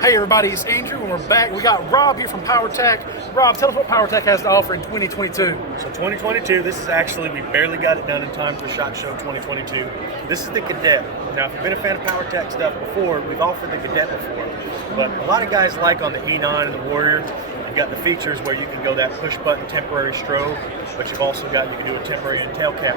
Hey everybody, it's Andrew and we're back. We got Rob here from PowerTac. Rob, tell us what PowerTac has to offer in 2022. So 2022, this is actually, we barely got it done in time for SHOT Show 2022. This is the Cadet. Now, if you've been a fan of PowerTac stuff before, we've offered the Cadet before. But a lot of guys like on the E9 and the Warrior, you've got the features where you can go that push button temporary strobe, but you've also got, you can do a temporary and tail cap.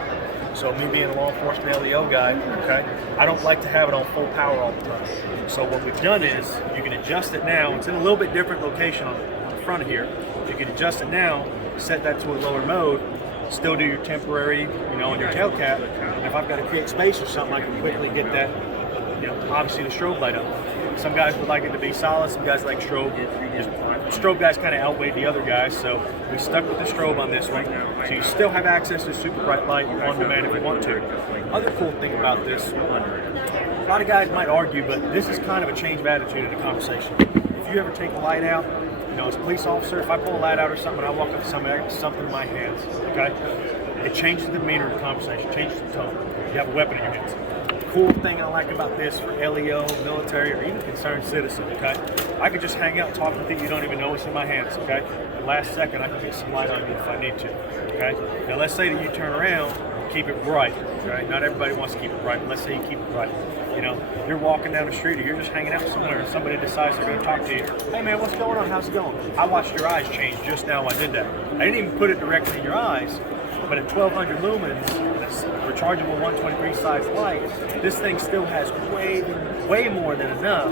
So me being a law enforcement LEO guy, okay, I don't like to have it on full power all the time. So what we've done is you can adjust it now. It's in a little bit different location on the front of here. You can adjust it now, set that to a lower mode, still do your temporary, on your tail cap. And if I've got to create space or something, I can quickly get that, obviously the strobe light up. Some guys would like it to be solid, some guys like strobe. Strobe guys kind of outweighed the other guys, so we stuck with the strobe on this one. So you still have access to super bright light on demand if you want to. Other cool thing about this, a lot of guys might argue, but this is kind of a change of attitude in the conversation. If you ever take a light out, as a police officer, if I pull a light out or something, I walk up to something in my hands, okay? It changes the demeanor of the conversation, changes the tone. You have a weapon in your hands. Cool thing I like about this for LEO, military, or even concerned citizen, okay? I could just hang out and talk with you don't even know what's in my hands, okay? The last second, I can get some light on you if I need to, okay? Now, let's say that you turn around, keep it bright, right? Not everybody wants to keep it bright, but let's say you keep it bright. You're walking down the street or you're just hanging out somewhere and somebody decides they're going to talk to you. Hey, man, what's going on? How's it going? I watched your eyes change just now I did that. I didn't even put it directly in your eyes, but at 1200 lumens, that's rechargeable 123 size light, this thing still has way more than enough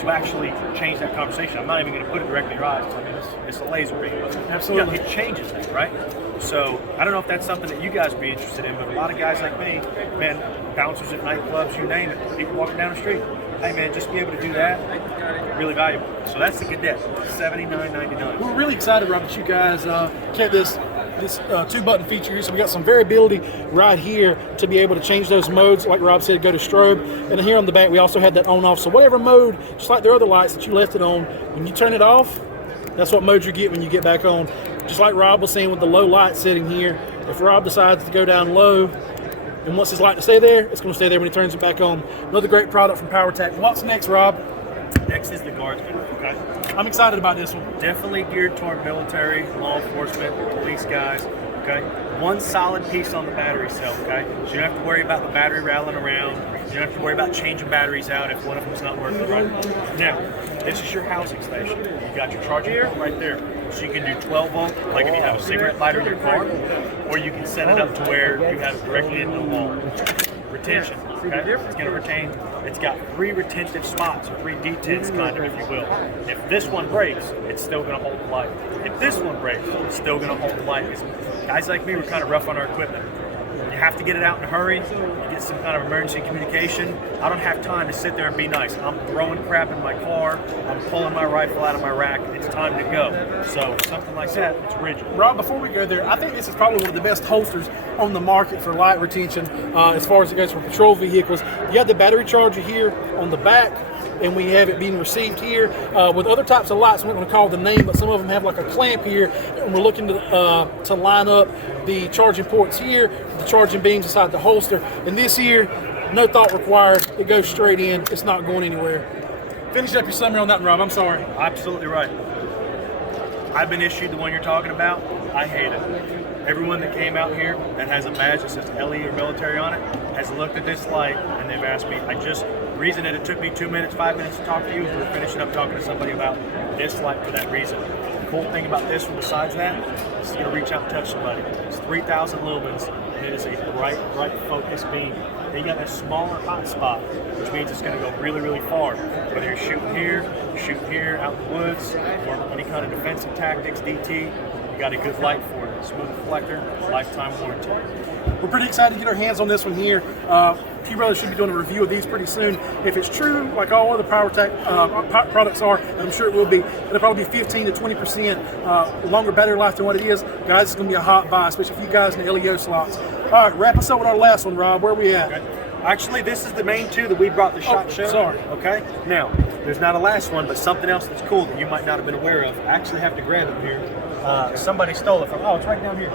to actually change that conversation. I'm not even going to put it directly in your eyes. I mean, it's a laser beam. Absolutely. It changes that, right? So I don't know if that's something that you guys would be interested in, but a lot of guys like me, man, bouncers at nightclubs, you name it, people walking down the street. Hey man, just be able to do that, really valuable. So that's the Cadet, $79.99. We're really excited, Rob, that you guys kept this two-button feature here. So we got some variability right here to be able to change those modes. Like Rob said, go to strobe. And here on the back, we also had that on-off. So whatever mode, just like the other lights that you left it on, when you turn it off, that's what mode you get when you get back on. Just like Rob was saying with the low light setting here, if Rob decides to go down low and wants his light to stay there, it's going to stay there when he turns it back on. Another great product from PowerTac. What's next, Rob? Next is the Guardsman, okay? I'm excited about this one. Definitely geared toward military, law enforcement, police guys, okay? One solid piece on the battery cell, okay? So you don't have to worry about the battery rattling around. You don't have to worry about changing batteries out if one of them's not working right. Now, this is your housing station. You got your charging port right there. So you can do 12 volt, like if you have a cigarette lighter in your car, or you can set it up to where you have it directly into the wall. Retention, okay? It's going to retain, it's got 3 retentive spots, or 3 detents kind of, if you will. If this one breaks, it's still going to hold the light. If this one breaks, it's still going to hold the light. Because guys like me, we're kind of rough on our equipment. You have to get it out in a hurry. You get some kind of emergency communication. I don't have time to sit there and be nice. I'm throwing crap in my car. I'm pulling my rifle out of my rack. It's time to go. So something like that, it's rigid. Rob, before we go there, I think this is probably one of the best holsters on the market for light retention as far as it goes for patrol vehicles. You have the battery charger here on the back, and we have it being received here. With other types of lights, I'm not going to call the name, but some of them have like a clamp here, and we're looking to line up the charging ports here, the charging beams inside the holster. And this here, no thought required. It goes straight in. It's not going anywhere. Finish up your summary on that one, Rob. I'm sorry. Absolutely right. I've been issued the one you're talking about. I hate it. Everyone that came out here that has a badge that says LE or military on it has looked at this light and they've asked me. The reason that it took me 2 minutes, 5 minutes to talk to you is we're finishing up talking to somebody about this light for that reason. The cool thing about this one, besides that, is it's going to reach out and touch somebody. It's 3,000 lumens, and it is a bright focus beam. Then you got that smaller hot spot, which means it's going to go really, really far. Whether you're shooting here, out in the woods, or any kind of defensive tactics, DT, you got a good light for it. Smooth reflector, lifetime warranty. We're pretty excited to get our hands on this one here. P Brothers should be doing a review of these pretty soon. If it's true, like all other PowerTac products are, and I'm sure it will be, it'll probably be 15 to 20% longer battery life than what it is. Guys, it's going to be a hot buy, especially for you guys in the LEO slots. All right, wrap us up with our last one, Rob. Where are we at? Okay. Actually, this is the main two that we brought the SHOT Show. Sorry. Okay. Now, there's not a last one, but something else that's cool that you might not have been aware of. I actually have to grab it here. Somebody stole it from. Oh, it's right down here.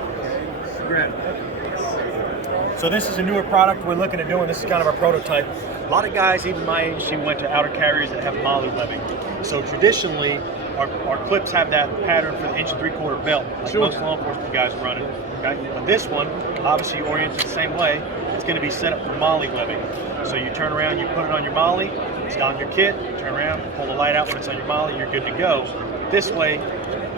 Grab it. So this is a newer product we're looking at doing. This is kind of our prototype. A lot of guys, even my age, she went to outer carriers that have molly webbing. So traditionally, our clips have that pattern for the 1 3/4 belt, like most law enforcement guys run it. Okay? But this one, obviously oriented the same way, it's going to be set up for molly webbing. So you turn around, you put it on your molly, it's on your kit, you turn around, pull the light out when it's on your molly, you're good to go. This way,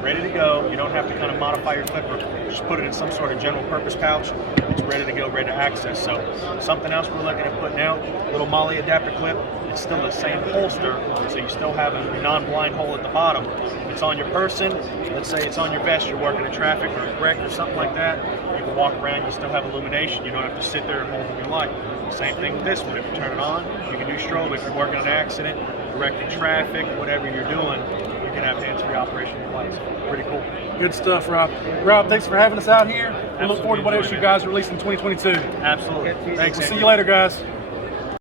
ready to go. You don't have to kind of modify your clip or just put it in some sort of general purpose pouch. It's ready to go, ready to access. So something else we're looking at putting out, little molly adapter clip. It's still the same holster, so you still have a non-blind hole at the bottom. If it's on your person, let's say it's on your vest, you're working in traffic or a wreck or something like that, you can walk around, you still have illumination. You don't have to sit there and hold your light. Same thing with this one. If you turn it on, you can do strobe. If you're working an accident, directing traffic, whatever you're doing, you can have hands-free operation with lights. Pretty cool. Good stuff, Rob. Rob, thanks for having us out here. We look forward to what else you guys release in 2022. Absolutely. Thanks. We'll see you later, guys.